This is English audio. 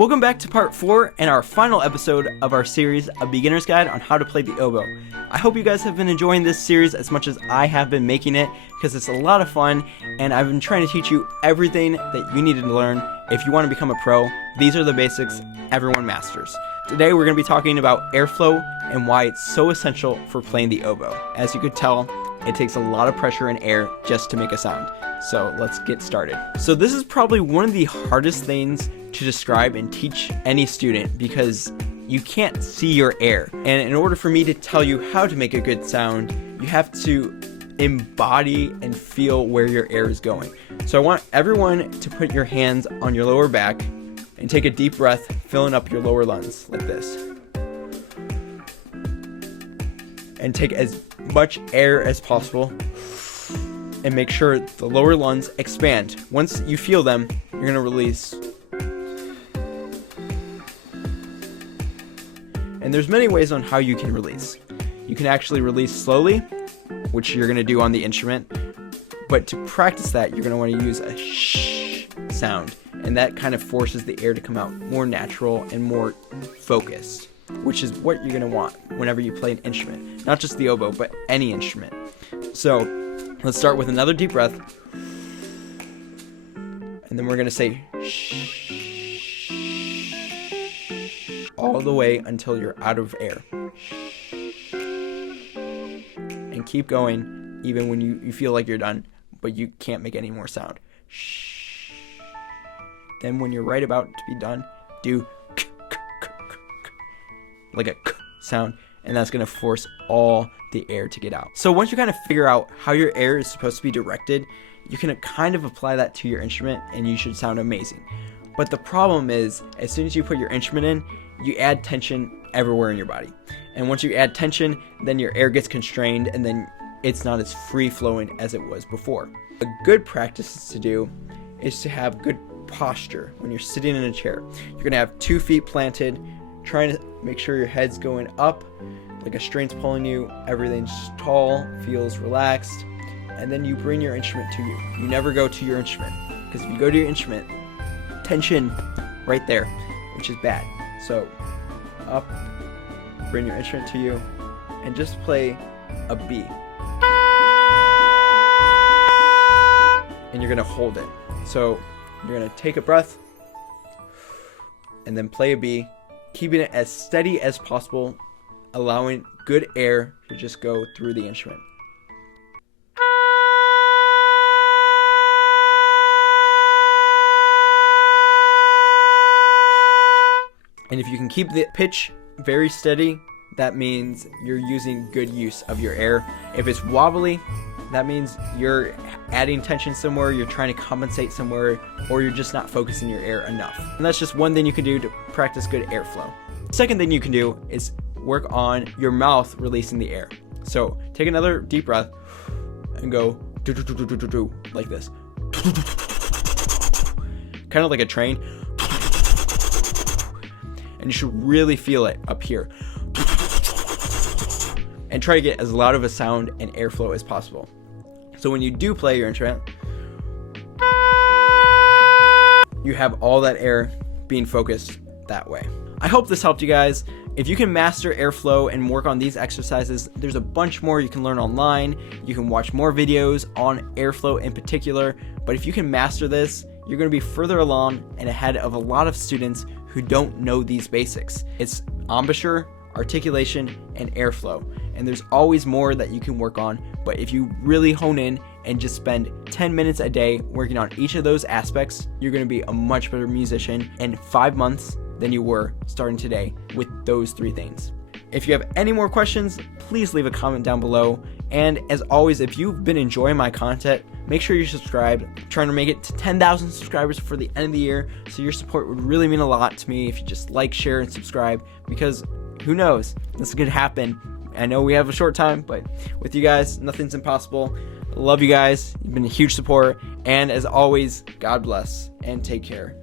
Welcome back to part 4 and our final episode of our series, A Beginner's Guide on How to Play the Oboe. I hope you guys have been enjoying this series as much as I have been making it, because it's a lot of fun, and I've been trying to teach you everything that you needed to learn if you want to become a pro. These are the basics everyone masters. Today we're going to be talking about airflow and why it's so essential for playing the oboe. As you could tell, it takes a lot of pressure and air just to make a sound. So let's get started. So this is probably one of the hardest things to describe and teach any student because you can't see your air. And in order for me to tell you how to make a good sound, you have to embody and feel where your air is going. So I want everyone to put your hands on your lower back and take a deep breath, filling up your lower lungs like this. And take as much air as possible and make sure the lower lungs expand. Once you feel them, you're gonna release. And there's many ways on how you can release. You can actually release slowly, which you're gonna do on the instrument, but to practice that, you're gonna wanna use a shh sound, and that kind of forces the air to come out more natural and more focused, which is what you're gonna want whenever you play an instrument, not just the oboe, but any instrument. So let's start with another deep breath, and then we're gonna say shh all the way until you're out of air. And keep going even when you feel like you're done, but you can't make any more sound. Shh. Then when you're right about to be done, do like a sound, and that's going to force all the air to get out. So once you kind of figure out how your air is supposed to be directed, you can kind of apply that to your instrument and you should sound amazing. But the problem is, as soon as you put your instrument in, you add tension everywhere in your body. And once you add tension, then your air gets constrained and then it's not as free flowing as it was before. A good practice to do is to have good posture when you're sitting in a chair. You're going to have 2 feet planted, trying to make sure your head's going up, like a string's pulling you, everything's tall, feels relaxed, and then you bring your instrument to you. You never go to your instrument, because if you go to your instrument, tension right there, which is bad. So up, bring your instrument to you, and just play a B. And you're gonna hold it. So you're gonna take a breath, and then play a B, keeping it as steady as possible, allowing good air to just go through the instrument. And if you can keep the pitch very steady, that means you're using good use of your air. If it's wobbly, that means you're adding tension somewhere, you're trying to compensate somewhere, or you're just not focusing your air enough. And that's just one thing you can do to practice good airflow. Second thing you can do is work on your mouth releasing the air. So take another deep breath and go do do do do do do do like this. Kind of like a train. And you should really feel it up here. And try to get as loud of a sound and airflow as possible. So when you do play your instrument, you have all that air being focused that way. I hope this helped you guys. If you can master airflow and work on these exercises, there's a bunch more you can learn online. You can watch more videos on airflow in particular. But if you can master this, you're going to be further along and ahead of a lot of students who don't know these basics. It's embouchure, articulation, and airflow. And there's always more that you can work on, but if you really hone in and just spend 10 minutes a day working on each of those aspects, you're gonna be a much better musician in 5 months than you were starting today with those 3 things. If you have any more questions, please leave a comment down below. And as always, if you've been enjoying my content, make sure you subscribe. I'm trying to make it to 10,000 subscribers for the end of the year, so your support would really mean a lot to me if you just like, share, and subscribe, because who knows, this could happen. I know we have a short time, but with you guys, nothing's impossible. I love you guys. You've been a huge support, and as always, God bless and take care.